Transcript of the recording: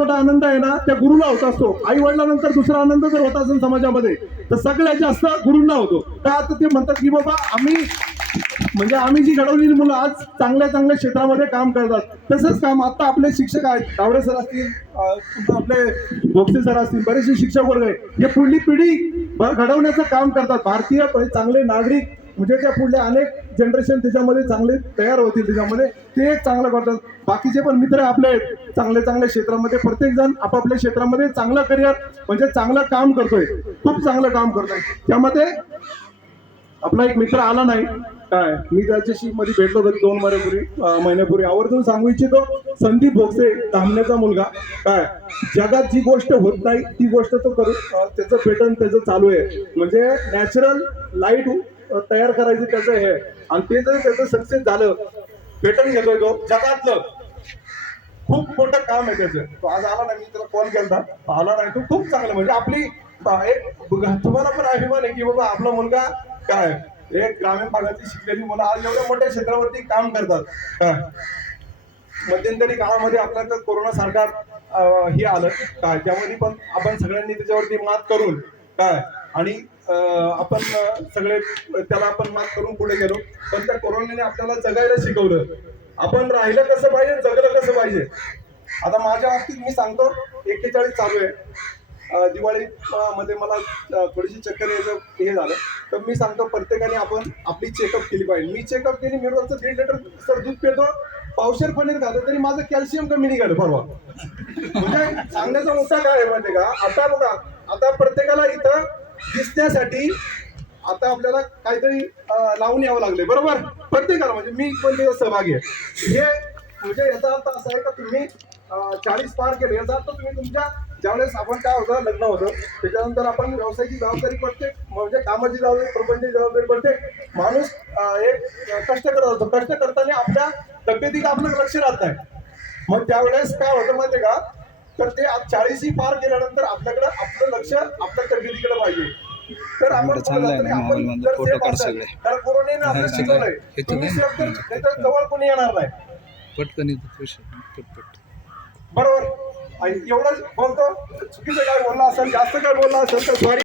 मोठा आनंद आहे ना त्या गुरुला होत असतो. आई वडिलांनंतर दुसरा आनंद जर होत असेल समाजामध्ये तर सगळ्यात जास्त गुरुंना होतो. का आता ते म्हणतात की बाबा आम्ही जी घडवलेली मुलं आज चांगल्या चांगल्या क्षेत्रामध्ये काम करतात. तसंच काम आता आपले शिक्षक आहेत, गावडे सर असतील, आपले भोगसे सर असतील, बरेचसे शिक्षक वर्ग आहे, हे पुढली पिढी घडवण्याचं काम करतात. भारतीय चांगले नागरिक म्हणजे त्या पुढल्या अनेक जनरेशन त्याच्यामध्ये चांगले तयार होतील, त्याच्यामध्ये ते एक चांगलं करतात. बाकीचे पण मित्र आपले आहेत चांगल्या चांगल्या क्षेत्रामध्ये, प्रत्येक जण आपापल्या क्षेत्रामध्ये चांगलं करिअर म्हणजे चांगलं काम करतोय, खूप चांगलं काम करतोय. त्यामध्ये आपला एक मित्र आला नाही काय, मी त्याच्याशी मध्ये भेटलो होतो 2 महिन्यापूर्वी. आवर्जून सांगू इच्छितो, संदीप भोगसे धामण्याचा मुलगा काय, जगात जी गोष्ट होत नाही ती गोष्ट तो करू, त्याचं पेटर्न त्याचं चालू आहे. म्हणजे नॅचरल लाईट तयार करायचं त्याचं हे, आणि ते जर त्याचं सक्सेस झालं, पेटर्न घेतोय तो जगातलं, खूप मोठं काम आहे त्याचं. तो आज आला नाही, मी त्याला कॉल केला, आला नाही. तो खूप चांगला म्हणजे आपली एक तुम्हाला पण अभिमान आहे की बाबा आपला मुलगा काय एक ग्रामीण भागातली शिकलेली मुलं आज एवढ्या मोठ्या क्षेत्रावरती काम करतात. काय मध्यंतरी काळामध्ये आपल्याला कोरोना सारखा हे आलं काय, त्यामध्ये पण आपण सगळ्यांनी त्याच्यावरती मात करून काय, आणि आपण सगळे त्याला आपण मात करून पुढे गेलो. पण त्या कोरोनाने आपल्याला जगायला शिकवलं, आपण राहिलं कसं पाहिजे, जगलं कसं पाहिजे. आता माझ्या बाबतीत मी सांगतो, 41 चालू आहे. दिवाळी मध्ये मला थोडीशी चक्कर यायचं हे झालं, तर मी सांगतो प्रत्येकाने आपण आपली चेकअप केली पाहिजे. मी चेकअप केली, मी रोजचं 1.5 लिटर सर दूध पितो, पावशेर पनीर खातो, तरी माझं कॅल्शियम कमी निघालं परवा. म्हणजे सांगण्याचा मुद्दा काय आहे माहिती का, आता बघा, आता प्रत्येकाला इथं दिसण्यासाठी आता आपल्याला काहीतरी लावून यावं लागले, बरोबर, प्रत्येकाला. म्हणजे मी पण त्याचा सहभागी आहे. हे म्हणजे याचा अर्थ असा आहे का तुम्ही 40 पार केले, याचा अर्थ तुम्ही तुमच्या ज्यावेळेस आपण काय होतं, लग्न होतं, त्याच्यानंतर आपण व्यवसायाची जबाबदारी पडते, म्हणजे कामाची जबाबदारी, प्रपंचाची जबाबदारी पडते. माणूस एक कष्ट करत असतो, कष्ट करताना आपल्या तब्येतीला आपलं लक्ष राहत नाही. मग त्यावेळेस काय होतं माहितीये का, तर ते 40 पार केल्यानंतर आपल्याकडे आपलं लक्ष आपल्या तब्येतीकडे पाहिजे. तर आपण कोरोनाने आपल्याला शिकवलंय, तुम्ही जवळ कोणी येणार नाही, बरोबर. एवढंच बोलतो, चुकीचं काय बोलला असेल, जास्त काय बोलला असेल तर सॉरी.